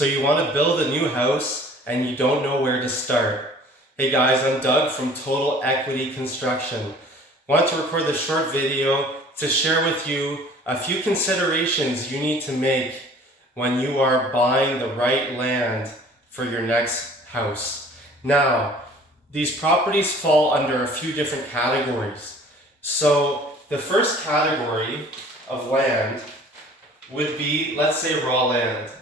So you want to build a new house and you don't know where to start. Hey guys, I'm Doug from Total Equity Construction. I want to record this short video to share with you a few considerations you need to make when you are buying the right land for your next house. Now, these properties fall under a few different categories. So the first category of land would be, let's say, raw land.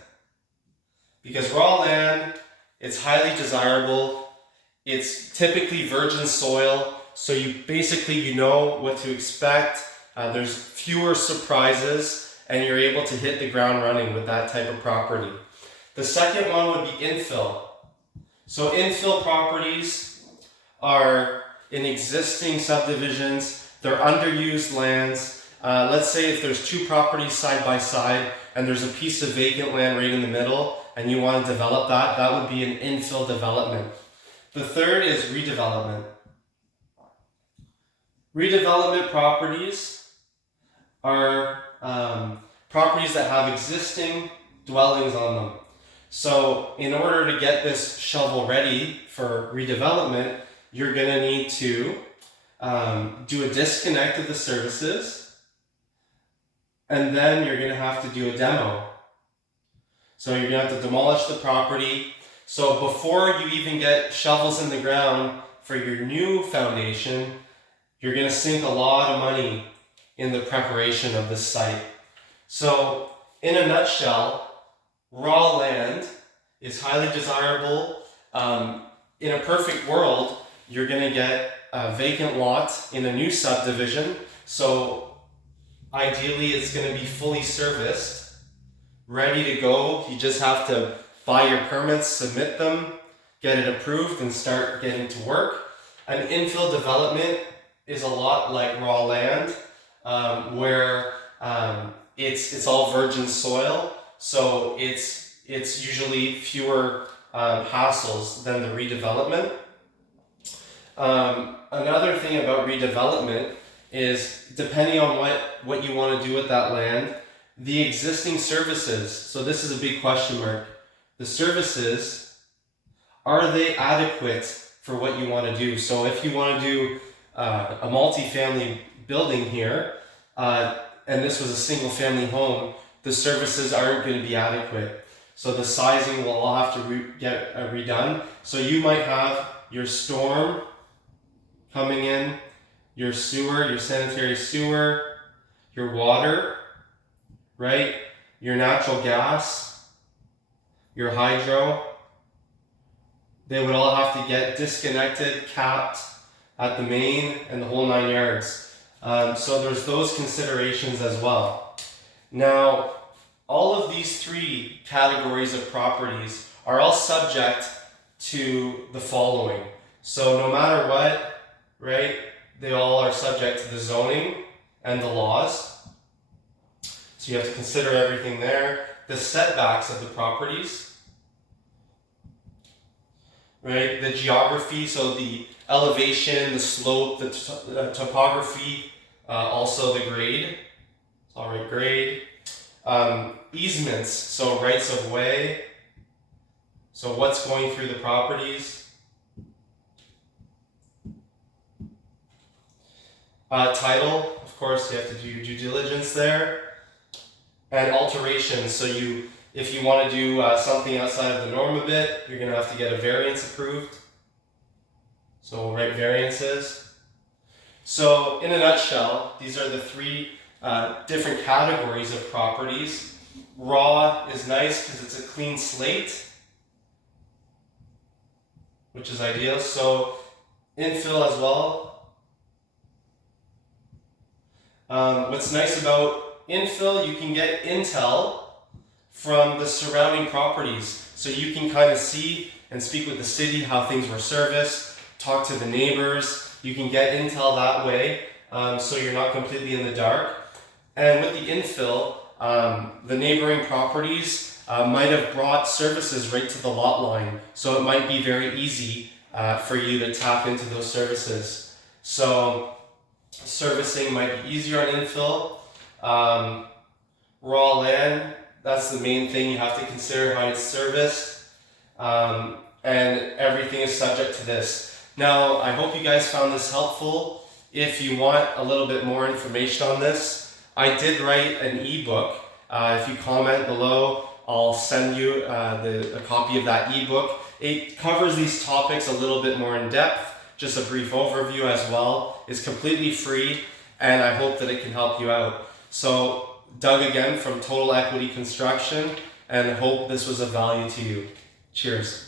Because raw land, it's highly desirable. It's typically virgin soil, so you know what to expect. There's fewer surprises, and you're able to hit the ground running with that type of property. The second one would be infill. So infill properties are in existing subdivisions. They're underused lands. Let's say if there's two properties side by side and there's a piece of vacant land right in the middle and you want to develop that, that would be an infill development. The third is redevelopment. Redevelopment properties are properties that have existing dwellings on them. So in order to get this shovel ready for redevelopment, you're going to need to do a disconnect of the services, and then you're going to have to do a demo. So you're going to have to demolish the property. So before you even get shovels in the ground for your new foundation, you're going to sink a lot of money in the preparation of this site. So in a nutshell, raw land is highly desirable. In a perfect world, you're going to get a vacant lot in a new subdivision. So ideally, it's going to be fully serviced, ready to go. You just have to buy your permits, submit them, get it approved, and start getting to work. An infill development is a lot like raw land, where it's all virgin soil. So it's usually fewer hassles than the redevelopment. Another thing about redevelopment is, depending on what you want to do with that land, the existing services. So this is a big question mark. The services, are they adequate for what you want to do? So if you want to do a multi-family building here, and this was a single family home, the services aren't going to be adequate. So the sizing will all have to get redone. So you might have your storm coming in, your sewer, your sanitary sewer, your water, right? Your natural gas, your hydro. They would all have to get disconnected, capped at the main, and the whole 9 yards. So there's those considerations as well. Now, all of these three categories of properties are all subject to the following. So no matter what, right, they all are subject to the zoning and the laws. So you have to consider everything there. The setbacks of the properties, right? The geography, so the elevation, the slope, the topography, also the grade. It's all right, grade. Easements, so rights of way. So what's going through the properties. Title, of course, you have to do your due diligence there. And alterations, so if you want to do something outside of the norm a bit, you're going to have to get a variance approved. So we'll write variances. So in a nutshell, these are the three different categories of properties. Raw is nice because it's a clean slate, which is ideal. So infill as well. What's nice about infill, you can get intel from the surrounding properties. So you can kind of see and speak with the city how things were serviced, talk to the neighbors. You can get intel that way, so you're not completely in the dark. And with the infill, the neighboring properties might have brought services right to the lot line. So it might be very easy for you to tap into those services. So servicing might be easier on infill. Raw land, That's the main thing you have to consider, how it's serviced, and everything is subject to this. Now, I hope you guys found this helpful. If you want a little bit more information on this, I did write an ebook. If you comment below, I'll send you a copy of that ebook. It covers these topics a little bit more in depth, just a brief overview as well. It's completely free, and I hope that it can help you out. So, Doug again from Total Equity Construction, and hope this was of value to you. Cheers.